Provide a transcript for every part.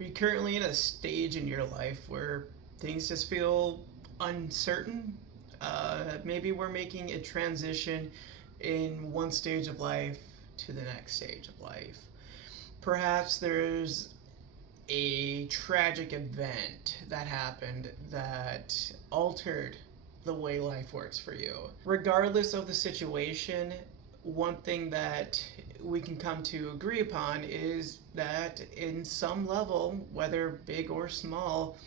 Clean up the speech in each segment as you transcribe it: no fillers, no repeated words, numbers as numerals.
Are you currently in a stage in your life where things just feel uncertain? Maybe we're making a transition in one stage of life to the next stage of life. Perhaps there's a tragic event that happened that altered the way life works for you. Regardless of the situation, one thing that we can come to agree upon is that in some level, whether big or small,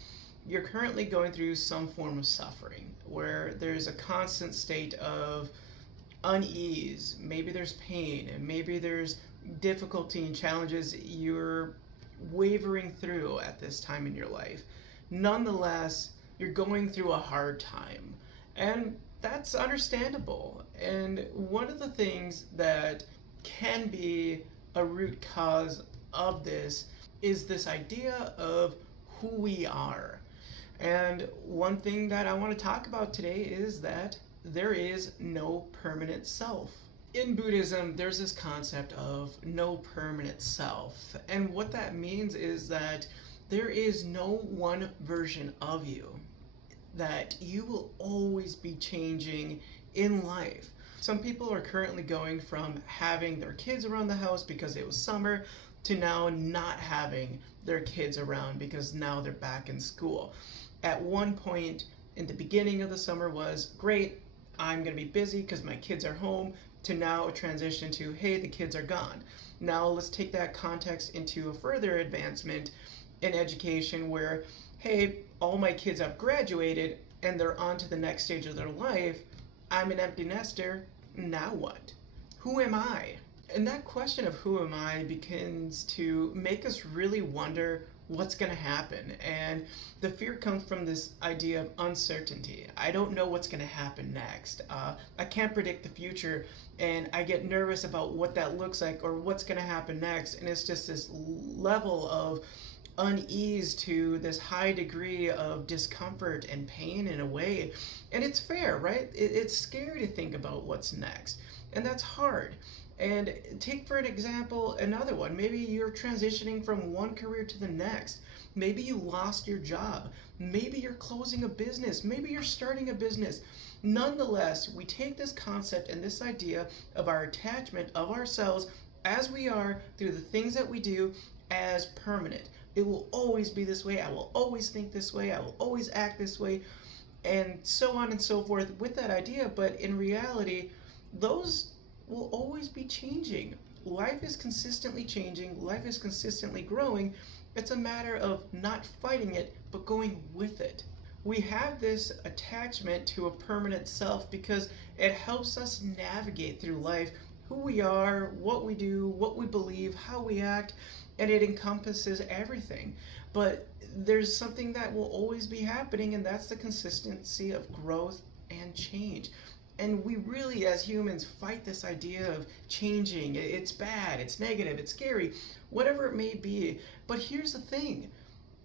you're currently going through some form of suffering where there's a constant state of unease. Maybe there's pain, and maybe there's difficulty and challenges you're wavering through at this time in your life. Nonetheless, you're going through a hard time, and that's understandable. And one of the things that can be a root cause of this is this idea of who we are. And one thing that I want to talk about today is that there is no permanent self. In Buddhism, there's this concept of no permanent self. And what that means is that there is no one version of you, that you will always be changing in life. Some people are currently going from having their kids around the house because it was summer to now not having their kids around because now they're back in school. At one point in the beginning of the summer was great, I'm going to be busy because my kids are home, to now a transition to, hey, the kids are gone. Now let's take that context into a further advancement in education where, hey, all my kids have graduated and they're on to the next stage of their life. I'm an empty nester. Now what? Who am I? And that question of who am I begins to make us really wonder what's going to happen. And the fear comes from this idea of uncertainty. I don't know what's going to happen next. I can't predict the future, and I get nervous about what that looks like or what's going to happen next. And it's just this level of unease to this high degree of discomfort and pain in a way. And it's fair, right? It's scary to think about what's next, and that's hard. And take for an example another one. Maybe you're transitioning from one career to the next. Maybe you lost your job. Maybe you're closing a business. Maybe you're starting a business. Nonetheless, we take this concept and this idea of our attachment of ourselves as we are through the things that we do as permanent. It will always be this way. I will always think this way. I will always act this way, and so on and so forth with that idea. But in reality, those will always be changing. Life is consistently changing. Life is consistently growing. It's a matter of not fighting it, but going with it. We have this attachment to a permanent self because it helps us navigate through life, who we are, what we do, what we believe, how we act, and it encompasses everything. But there's something that will always be happening, and that's the consistency of growth and change. And we really, as humans, fight this idea of changing. It's bad, it's negative, it's scary, whatever it may be. But here's the thing,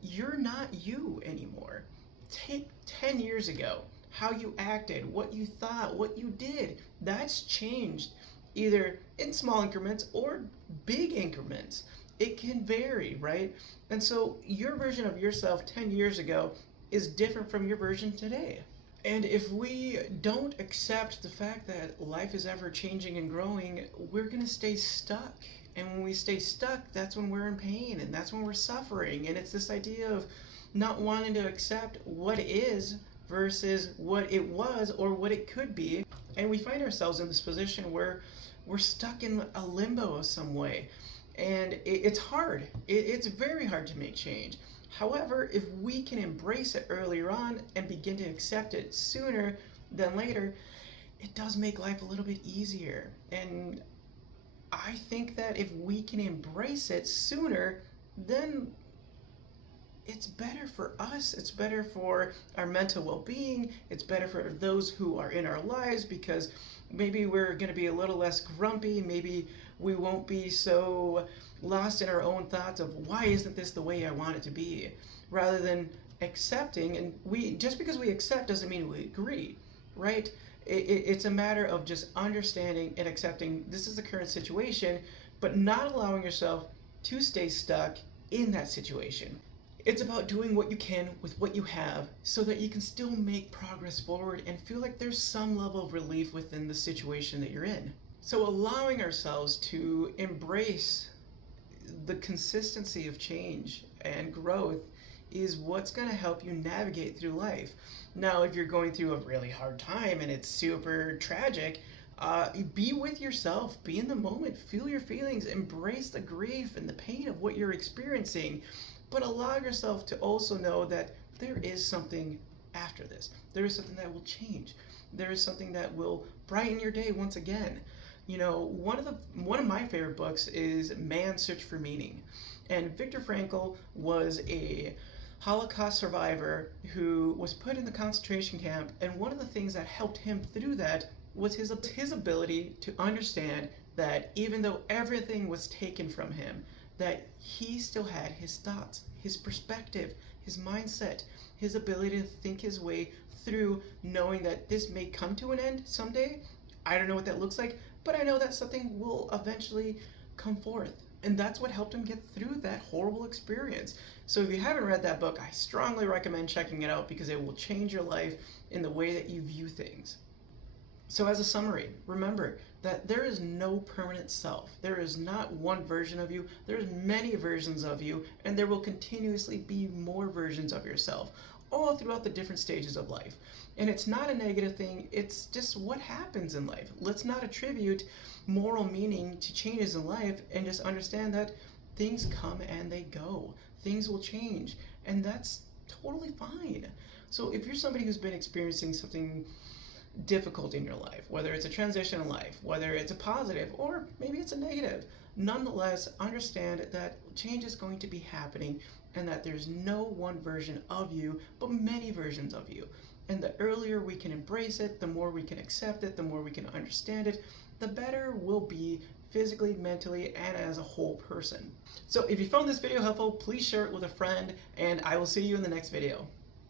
you're not you anymore. Take 10 years ago, how you acted, what you thought, what you did, that's changed either in small increments or big increments. It can vary, right? And so your version of yourself 10 years ago is different from your version today. And if we don't accept the fact that life is ever changing and growing, we're going to stay stuck. And when we stay stuck, that's when we're in pain and that's when we're suffering. And it's this idea of not wanting to accept what is versus what it was or what it could be. And we find ourselves in this position where we're stuck in a limbo of some way. And it's hard. It's very hard to make change. However, if we can embrace it earlier on and begin to accept it sooner than later, it does make life a little bit easier. And I think that if we can embrace it sooner, then it's better for us. It's better for our mental well-being. It's better for those who are in our lives because maybe we're going to be a little less grumpy. Maybe we won't be so lost in our own thoughts of why isn't this the way I want it to be, rather than accepting. And we just because we accept doesn't mean we agree, right? It's a matter of just understanding and accepting this is the current situation, but not allowing yourself to stay stuck in that situation. It's about doing what you can with what you have so that you can still make progress forward and feel like there's some level of relief within the situation that you're in. So allowing ourselves to embrace the consistency of change and growth is what's going to help you navigate through life. Now, if you're going through a really hard time and it's super tragic, be with yourself, be in the moment, feel your feelings, embrace the grief and the pain of what you're experiencing, but allow yourself to also know that there is something after this. There is something that will change. There is something that will brighten your day once again. You know, one of my favorite books is Man's Search for Meaning. And Viktor Frankl was a Holocaust survivor who was put in the concentration camp, and one of the things that helped him through that was his ability to understand that even though everything was taken from him, that he still had his thoughts, his perspective, his mindset, his ability to think his way through, knowing that this may come to an end someday. I don't know what that looks like, but I know that something will eventually come forth. And that's what helped him get through that horrible experience. So if you haven't read that book, I strongly recommend checking it out because it will change your life in the way that you view things. So as a summary, remember that there is no permanent self. There is not one version of you. There's many versions of you, and there will continuously be more versions of yourself all throughout the different stages of life. And it's not a negative thing, it's just what happens in life. Let's not attribute moral meaning to changes in life and just understand that things come and they go. Things will change, and that's totally fine. So if you're somebody who's been experiencing something difficult in your life, whether it's a transition in life, whether it's a positive, or maybe it's a negative, nonetheless, understand that change is going to be happening and that there's no one version of you, but many versions of you. And the earlier we can embrace it, the more we can accept it, the more we can understand it, the better we'll be physically, mentally, and as a whole person. So if you found this video helpful, please share it with a friend, and I will see you in the next video.